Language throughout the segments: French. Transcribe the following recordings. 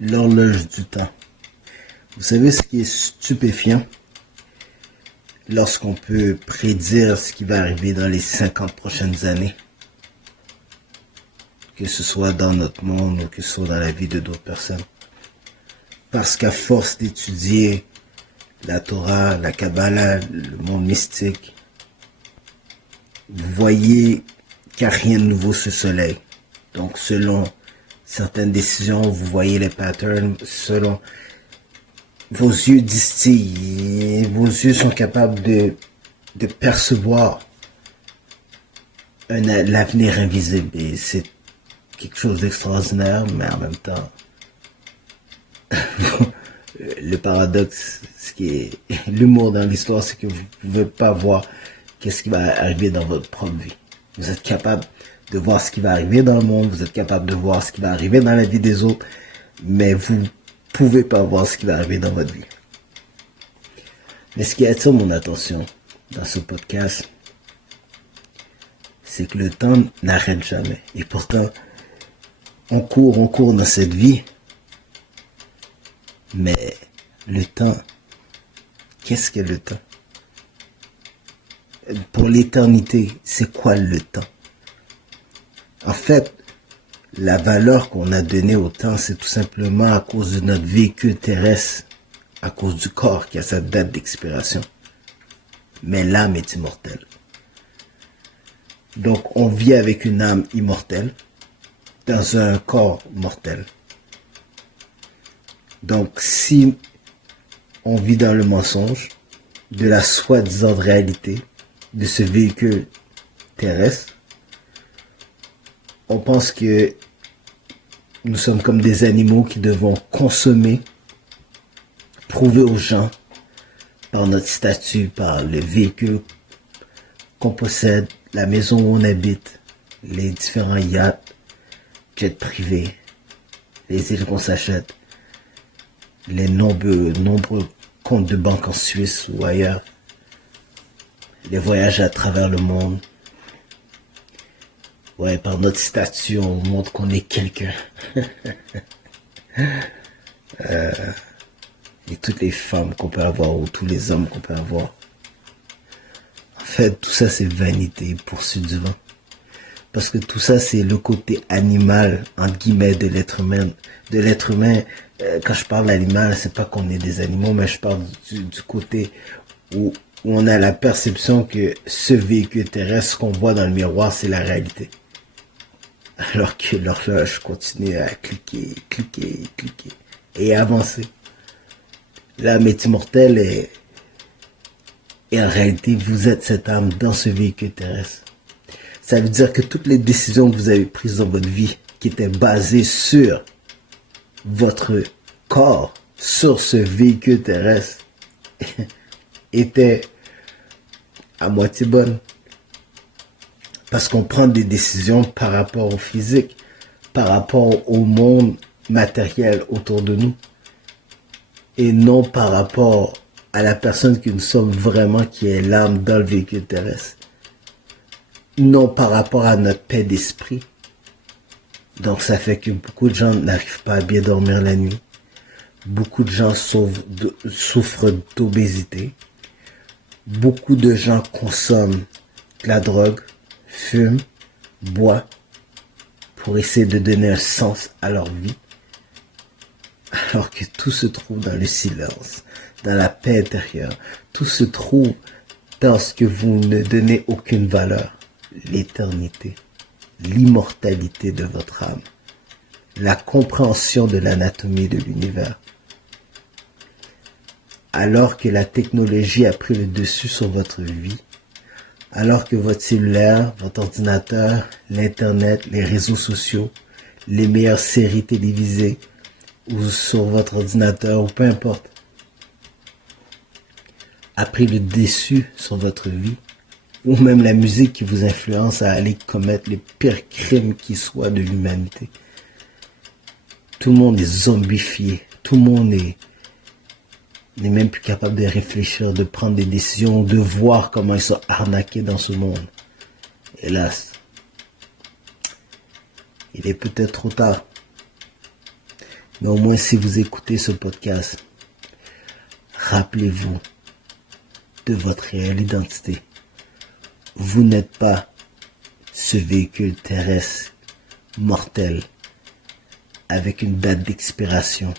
L'horloge du temps. Vous savez ce qui est stupéfiant? Lorsqu'on peut prédire ce qui va arriver dans les 50 prochaines années. Que ce soit dans notre monde ou que ce soit dans la vie de d'autres personnes. Parce qu'à force d'étudier la Torah, la Kabbalah, le monde mystique, vous voyez qu'il n'y a rien de nouveau sous le soleil. Donc selon certaines décisions, vous voyez les patterns, selon vos yeux distillent, vos yeux sont capables de percevoir l'avenir invisible. Et c'est quelque chose d'extraordinaire, mais en même temps, le paradoxe, ce qui est l'humour dans l'histoire, c'est que vous ne pouvez pas voir qu'est-ce qui va arriver dans votre propre vie. Vous êtes capable de voir ce qui va arriver dans le monde, vous êtes capable de voir ce qui va arriver dans la vie des autres, mais vous ne pouvez pas voir ce qui va arriver dans votre vie. Mais ce qui attire mon attention dans ce podcast, c'est que le temps n'arrête jamais. Et pourtant, on court dans cette vie, mais le temps, qu'est-ce que le temps? Pour l'éternité, c'est quoi le temps? En fait, la valeur qu'on a donnée au temps, c'est tout simplement à cause de notre véhicule terrestre, à cause du corps qui a sa date d'expiration. Mais l'âme est immortelle. Donc, on vit avec une âme immortelle dans un corps mortel. Donc, si on vit dans le mensonge de la soi-disant réalité de ce véhicule terrestre, on pense que nous sommes comme des animaux qui devons consommer, prouver aux gens par notre statut, par le véhicule qu'on possède, la maison où on habite, les différents yachts, jets privés, les îles qu'on s'achète, les nombreux comptes de banque en Suisse ou ailleurs, les voyages à travers le monde. Ouais, par notre statut, on montre qu'on est quelqu'un. Et toutes les femmes qu'on peut avoir, ou tous les hommes qu'on peut avoir. En fait, tout ça, c'est vanité, poursuite du vent. Parce que tout ça, c'est le côté animal, entre guillemets, de l'être humain. De l'être humain, quand je parle d'animal, c'est pas qu'on est des animaux, mais je parle du côté où on a la perception que ce véhicule terrestre qu'on voit dans le miroir, c'est la réalité. Alors que l'horloge continue à cliquer et avancer. L'âme est immortelle et en réalité, vous êtes cette âme dans ce véhicule terrestre. Ça veut dire que toutes les décisions que vous avez prises dans votre vie, qui étaient basées sur votre corps, sur ce véhicule terrestre, étaient à moitié bonnes. Parce qu'on prend des décisions par rapport au physique, par rapport au monde matériel autour de nous, et non par rapport à la personne que nous sommes vraiment, qui est l'âme dans le véhicule terrestre. Non par rapport à notre paix d'esprit. Donc ça fait que beaucoup de gens n'arrivent pas à bien dormir la nuit. Beaucoup de gens souffrent d'obésité. Beaucoup de gens consomment de la drogue, fument, boivent pour essayer de donner un sens à leur vie. Alors que tout se trouve dans le silence, dans la paix intérieure. Tout se trouve dans ce que vous ne donnez aucune valeur. L'éternité, l'immortalité de votre âme, la compréhension de l'anatomie de l'univers. Alors que la technologie a pris le dessus sur votre vie, alors que votre cellulaire, votre ordinateur, l'internet, les réseaux sociaux, les meilleures séries télévisées, ou sur votre ordinateur, ou peu importe, a pris le dessus sur votre vie, ou même la musique qui vous influence à aller commettre les pires crimes qui soient de l'humanité. Tout le monde est zombifié, tout le monde n'est même plus capable de réfléchir, de prendre des décisions, de voir comment ils sont arnaqués dans ce monde. Hélas, il est peut-être trop tard. Mais au moins, si vous écoutez ce podcast, rappelez-vous de votre réelle identité. Vous n'êtes pas ce véhicule terrestre mortel avec une date d'expiration.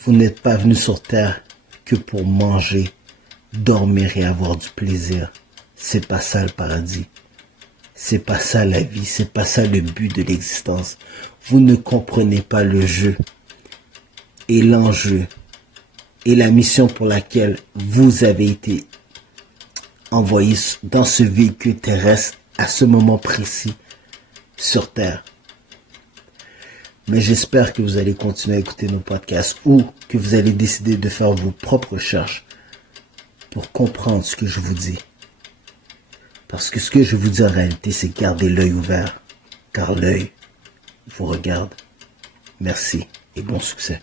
Vous n'êtes pas venu sur terre que pour manger, dormir et avoir du plaisir. C'est pas ça le paradis. C'est pas ça la vie. C'est pas ça le but de l'existence. Vous ne comprenez pas le jeu et l'enjeu et la mission pour laquelle vous avez été envoyé dans ce véhicule terrestre à ce moment précis sur Terre. Mais j'espère que vous allez continuer à écouter nos podcasts ou que vous allez décider de faire vos propres recherches pour comprendre ce que je vous dis. Parce que ce que je vous dis en réalité, c'est garder l'œil ouvert, car l'œil vous regarde. Merci et bon succès.